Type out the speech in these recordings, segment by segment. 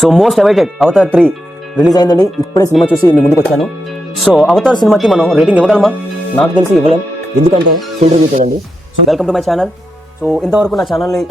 So most awaited Avatar 3 release అయిందండి. ఇప్పుడే cinema చూసి మీ ముందుకు వచ్చాను. సో అవతార్ సినిమాకి మనం రేటింగ్ ఇవ్వగలమా? నాకు తెలిసి ఇవ్వలేం, ఎందుకంటే ఫుల్ రివ్యూ చూడండి. So welcome to my channel. So ఇంతవరకు నా ఛానల్ని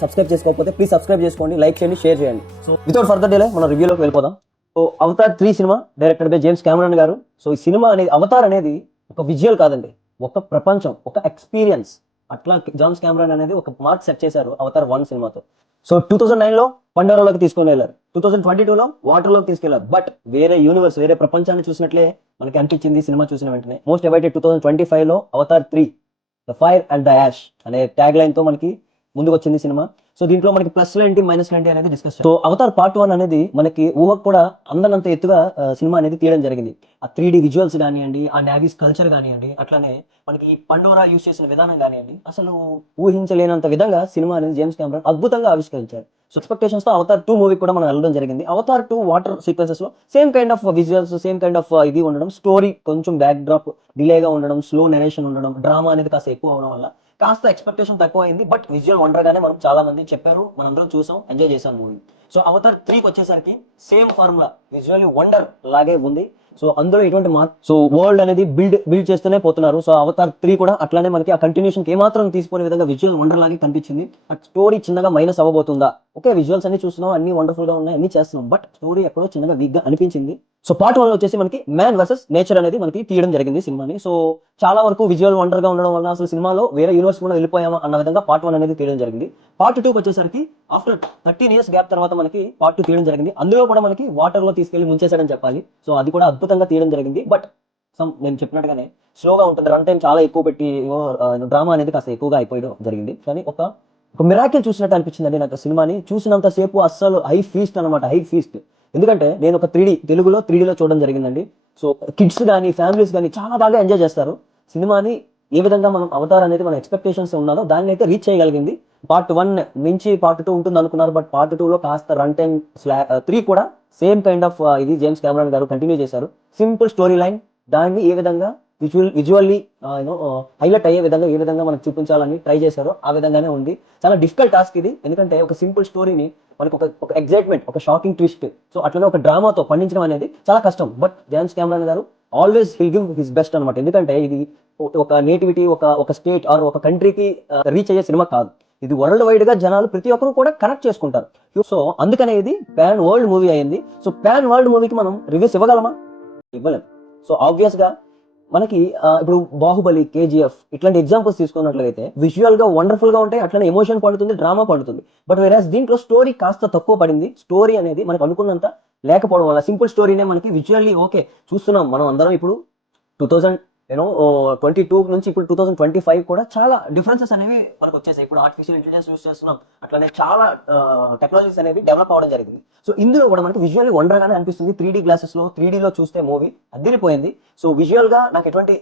సబ్స్క్రైబ్ చేసుకోకపోతే ప్లీజ్ సబ్స్క్రైబ్ చేసుకోండి, లైక్ చేయండి, షేర్ చేయండి. సో వితౌట్ ఫర్దర్ డిలే మనం రివ్యూలోకి వెళ్ళిపోదాం. So Avatar 3 cinema directed by James Cameron గారు. సో ఈ సినిమా అనేది అవతార్ అనేది ఒక విజువల్ కాదండి, ఒక ప్రపంచం, ఒక ఎక్స్పీరియన్స్. అట్లా జేమ్స్ కెమెరాన్ అనేది ఒక మార్క్ సెట్ చేశారు అవతార్ 1 సినిమాతో. సో 2009లో పండోరాలోకి తీసుకొని వెళ్ళారు, 2022లో వాటర్లోకి తీసుకెళ్లారు. బట్ వేరే యూనివర్స్, వేరే ప్రపంచాన్ని చూసినట్లే మనకి అనిపించింది సినిమా చూసిన వెంటనే. మోస్ట్ అవైటెడ్ 2025లో Avatar 3 the fire and the ash అనే ట్యాగ్ లైన్ తో మనకి ముందుకు వచ్చింది సినిమా. సో దీంట్లో మనకి ప్లస్ ఏంటి, మైనస్ ఏంటి అనేది డిస్కస్. సో అవతార్ పార్ట్ 1 అనేది మనకి ఊహకు కూడా అందనంత ఎత్తుగా సినిమా అనేది తీయడం జరిగింది. ఆ 3D విజువల్స్ కానివ్వండి, ఆ నావీస్ కల్చర్ కానివ్వండి, అట్లానే మనకి పండోరా యూజ్ చేసిన విధానం కానివ్వండి, అసలు ఊహించలేనంత విధంగా సినిమా అనేది జేమ్స్ కెమెరాన్ అద్భుతంగా ఆవిష్కరించారు. సో ఎక్స్పెక్టేషన్స్ తో అవతార్ 2 మూవీ కూడా మనం వెళ్ళడం జరిగింది. అవతార్ 2 వాటర్ సీక్వెన్సెస్ లో same kind of visuals, same kind of ఇది ఉండడం, స్టోరీ కొంచెం బ్యాక్ డ్రాప్ డిలేగా ఉండడం, స్లో నెరేషన్ ఉండడం, డ్రామా అనేది కాస్త ఎక్కువ అవడం వల్ల కాస్త ఎక్స్పెక్టేషన్ తక్కువ అయింది. బట్ విజువల్ వండర్ గానే మనం చాలా మంది చెప్పారు, మనందరం చూసాం, ఎంజాయ్ చేసాం మూవీ. సో అవతార్ 3కి వచ్చేసరికి సేమ్ ఫార్ములా, విజువల్ వండర్ లాగే ఉంది. సో అందులో ఎటువంటి మార్క్, సో వరల్డ్ అనేది బిల్డ్ చేస్తూనే పోతున్నారు. సో అవతార్ 3 కూడా అట్లానే మనకి ఆ కంటిన్యూషన్ ఏమాత్రం తీసుకునే విధంగా విజువల్ వండర్ లాగే కనిపించింది. బట్ స్టోరీ చిన్నగా మైనస్ అవ్వబోతుందా? ఓకే, విజువల్స్ అన్ని చూస్తున్నాం, అన్ని వండర్ఫుల్ గా ఉన్నాయి, అన్ని చేస్తున్నాం, బట్ స్టోరీ ఎక్కడో చిన్నగా వీక్ గా అనిపించింది. సో పార్ట్ 1 లో వచ్చేసి మనకి మ్యాన్ వర్సెస్ నేచర్ అనేది మనకి తీయడం జరిగింది సినిమాని. సో చాలా వరకు విజువల్ వండర్ గా ఉండడం వల్ల అసలు సినిమాలో వేరే యూనివర్స్ కూడా వెళ్ళిపోయామా అన్న విధంగా పార్ట్ 1 అనేది తీయడం జరిగింది. పార్ట్ 2 వచ్చేసరికి ఆఫ్టర్ 13 ఇయర్స్ గ్యాప్ తర్వాత మనకి పార్ట్ 2 తీయడం జరిగింది. అందులో కూడా మనకి వాటర్ లో తీసుకెళ్లి ముంచేసాడని చెప్పాలి. సో అది కూడా అద్భుతంగా తీయడం జరిగింది. బట్ నేను చెప్పినట్టుగానే స్లోగా ఉంటుంది, రన్ టైం చాలా ఎక్కువ పెట్టి డ్రామా అనేది కాస్త ఎక్కువగా అయిపోయడం జరిగింది. కానీ ఒక మిరాకిల్ చూసినట్టు అనిపించింది నాకు సినిమాని చూసినంత సేపు. అస్సలు హై ఫీస్ట్ అనమాట, హై ఫీస్ట్. ఎందుకంటే నేను ఒక 3D తెలుగులో 3Dలో చూడడం జరిగిందండి. సో కిడ్స్ కానీ ఫ్యామిలీస్ కానీ చాలా బాగా ఎంజాయ్ చేస్తారు సినిమాని. ఏ విధంగా మనం అవతార్ అనేది మన ఎక్స్పెక్టేషన్స్ ఉన్నదో దాన్ని అయితే రీచ్ చేయగలిగింది. పార్ట్ 1 నుంచి పార్ట్ 2 ఉంటుంది అనుకున్నారు, బట్ పార్ట్ 2లో కాస్త రన్ టైం 3 కూడా సేమ్ కైండ్ ఆఫ్ ఇది జేమ్స్ కెమెరాన్ గారు కంటిన్యూ చేశారు. సింపుల్ స్టోరీ లైన్, దాన్ని ఏ విధంగా విజువల్లీ హైలైట్ అయ్యే విధంగా ఏ విధంగా మనకు చూపించాలని ట్రై చేశారో ఆ విధంగానే ఉంది. చాలా డిఫికల్ట్ టాస్క్ ఇది, ఎందుకంటే ఒక సింపుల్ స్టోరీని మనకు ఒక ఎగ్జైట్మెంట్, ఒక షాకింగ్ ట్విస్ట్, సో అట్లనే ఒక డ్రామాతో పండించడం అనేది చాలా కష్టం. బట్ జేమ్స్ కెమెరాన్ గారు always will give his best అనమాట. ఎందుకంటే ఇది ఒక నేటివిటీ, ఒక స్టేట్ ఆర్ ఒక కంట్రీకి రీచ్ అయ్యే సినిమా కాదు. ఇది వరల్డ్ వైడ్ గా జనాలు ప్రతి ఒక్కరు కూడా కనెక్ట్ చేసుకుంటారు. సో అందుకనే ఇది పాన్ వరల్డ్ మూవీ అయింది. సో పాన్ వరల్డ్ మూవీకి మనం రివ్యూస్ ఇవ్వగలమా? ఇవ్వలేం. సో ఆబ్వియస్ గా మనకి ఇప్పుడు బాహుబలి, కేజీఎఫ్ ఇట్లాంటి ఎగ్జాంపుల్స్ తీసుకున్నట్లయితే విజువల్ గా వండర్ఫుల్ గా ఉంటాయి, అట్లనే ఎమోషన్ పడుతుంది, డ్రామా పడుతుంది. బట్ వేరే దీంట్లో స్టోరీ కాస్త తక్కువ పడింది. స్టోరీ అనేది మనకు అనుకున్నంత లేకపోవడం వల్ల సింపుల్ స్టోరీనే మనకి విజువల్లీ ఓకే చూస్తున్నాం మనం అందరం. ఇప్పుడు 2022 నుంచి ఇప్పుడు 2025 కూడా చాలా డిఫరెన్సెస్ అనేవి మనకు వచ్చేసాయి. ఇప్పుడు ఆర్టిఫిషియల్ ఇంటెలిజెన్స్ యూస్ చేస్తున్నాం, అట్లానే చాలా టెక్నాలజీస్ అనేవి డెవలప్ అవ్వడం జరిగింది. సో ఇందులో కూడా మనకి విజువల్లీ వండర్ గానే అనిపిస్తుంది. 3D గ్లాసెస్ లో 3Dలో చూస్తే మూవీ అదిరిపోయింది. సో విజువల్ గా నాకు ఎటువంటి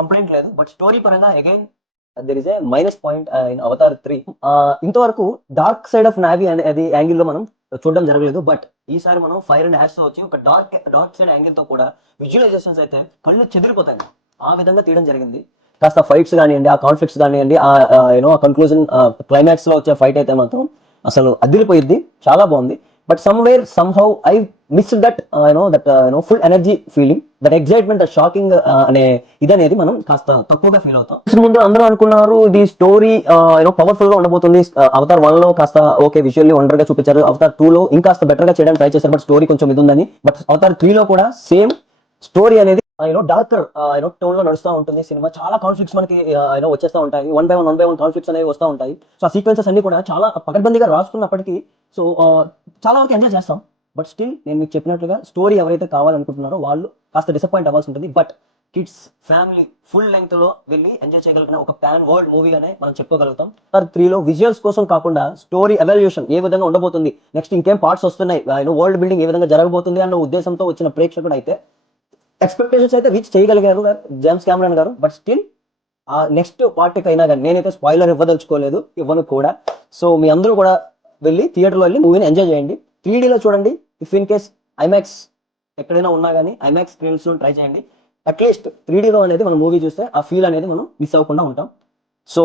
కంప్లైంట్ లేదు. బట్ స్టోరీ పరంగా again there is a minus point in Avatar 3. ఇంతవరకు డార్క్ సైడ్ ఆఫ్ నావీ అనేది యాంగిల్ లో మనం చూడడం జరగలేదు. బట్ ఈసారి మనం ఫైర్ అండ్ యాష్ తో వచ్చి ఒక డార్క్ సైడ్ యాంగిల్ తో కూడా విజువలైజేషన్స్ అయితే కళ్ళు చెదిరిపోతాయి, ఆ విధంగా తీయడం జరిగింది. కాస్త ఫైట్స్ కానివ్వండి, ఆ కాన్ఫ్లిక్ట్స్ కానివ్వండి, ఆ కన్క్లూజన్ క్లైమాక్స్ లో వచ్చే ఫైట్ అయితే మాత్రం అసలు అదిరిపోయింది, చాలా బాగుంది. But somewhere somehow I miss that full energy feeling, that excitement, that shocking అనే ఇదనేది మనం కాస్త తక్కువగా ఫీల్ అవుతాం. ముందు అందరూ అనుకున్నారు ఇది స్టోరీ పవర్ఫుల్ గా ఉండబోతుంది. అవతార్ 1 లో కాస్త ఓకే విజువల్లీ వండర్ గా చూపించారు, అవతార్ 2 లో ఇంకాస్త బెటర్ గా చేయడానికి ట్రై చేశారు, బట్ స్టోరీ కొంచెం ఇది ఉందని. బట్ అవతార్ 3 లో కూడా సేమ్ స్టోరీ అనేది డార్కర్ టోన్ లో నడుస్తూ ఉంటుంది సినిమా. చాలా కాన్ఫ్లిక్ట్స్ మనకి వచ్చేస్తూ ఉంటాయి, వన్ బై వన్ కాన్ఫ్లిక్ట్స్ అనేవి వస్తూ ఉంటాయి. సో ఆ సీక్వెన్సెస్ అన్ని కూడా చాలా పకడ్బందీగా రాసుకున్నప్పటికీ సో చాలా వరకు ఎంజాయ్ చేస్తాం. బట్ స్టిల్ నేను మీకు చెప్పినట్లుగా స్టోరీ ఎవరైతే కావాలనుకుంటున్నారో వాళ్ళు కాస్త డిసప్పాయింట్ అవ్వాల్సి ఉంటుంది. But kids, family full length లో వెళ్ళి ఎంజాయ్ చేయగలిగిన ఒక పాన్ వరల్డ్ మూవీ అనే మనం చెప్పుకోగలుగుతాం. 3లో విజువల్స్ కోసం కాకుండా స్టోరీ ఎవల్యూషన్ ఏ విధంగా ఉండబోతుంది, నెక్స్ట్ ఇంకేం పార్ట్స్ వస్తున్నాయి, వరల్డ్ బిల్డింగ్ ఏ విధంగా జరగబోతుంది అన్న ఉద్దేశంతో వచ్చిన ప్రేక్షకుడు అయితే ఎక్స్పెక్టేషన్స్ అయితే రీచ్ చేయగలిగారు జేమ్స్ కెమెరాన్ గారు. బట్ స్టిల్ ఆ నెక్స్ట్ పార్టీకి అయినా కానీ నేనైతే స్పాయిలర్ ఇవ్వదలుచుకోలేదు, ఇవ్వను కూడా. సో మీ అందరూ కూడా వెళ్ళి థియేటర్లో వెళ్ళి మూవీని ఎంజాయ్ చేయండి. 3Dలో చూడండి. ఇఫ్ ఇన్ కేస్ ఐమాక్స్ ఎక్కడైనా ఉన్నా కానీ ఐమాక్స్ స్క్రీన్స్ ట్రై చేయండి. అట్లీస్ట్ 3Dలో అనేది మనం మూవీ చూస్తే ఆ ఫీల్ అనేది మనం మిస్ అవ్వకుండా ఉంటాం. సో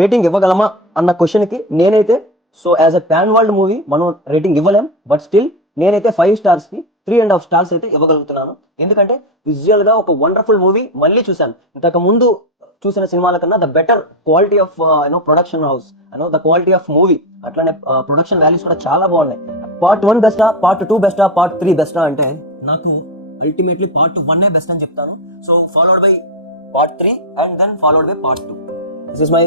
రేటింగ్ ఇవ్వగలమా అన్న క్వశ్చన్కి నేనైతే so as a pan world movie మనం రేటింగ్ ఇవ్వలేం, బట్ స్టిల్ నేనైతే 5 స్టార్స్ కి 3.5 స్టార్స్ అయితే ఇవ్వగలుగుతున్నాను. ఎందుకంటే విజువల్ గా ఒక వండర్ఫుల్ మూవీ మళ్ళీ చూశాను. ఇంతకు ముందు చూసిన సినిమాల కన్నా the better quality of production house the quality of movie, అట్లానే ప్రొడక్షన్ వాల్యూస్ కూడా చాలా బాగున్నాయి. పార్ట్ 1 బెస్టా, పార్ట్ 2 బెస్టా, పార్ట్ 3 బెస్టా అంటే నాకు అల్టిమేట్లీ పార్ట్ 1 బెస్ట్ అని చెప్తాను. So followed by part 3 and then followed by part 2. This is my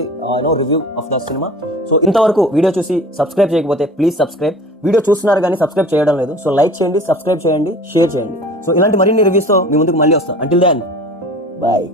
review of the cinema. So ఇంతవరకు వీడియో చూసి సబ్స్క్రైబ్ చేయకపోతే ప్లీజ్ సబ్స్క్రైబ్. వీడియో చూస్తున్నారు కానీ సబ్స్క్రైబ్ చేయడం లేదు. సో లైక్ చేయండి, సబ్స్క్రైబ్ చేయండి, షేర్ చేయండి. సో ఇలాంటి మరిన్ని రివ్యూస్తో మీ ముందుకు మళ్ళీ వస్తాం. Until then bye.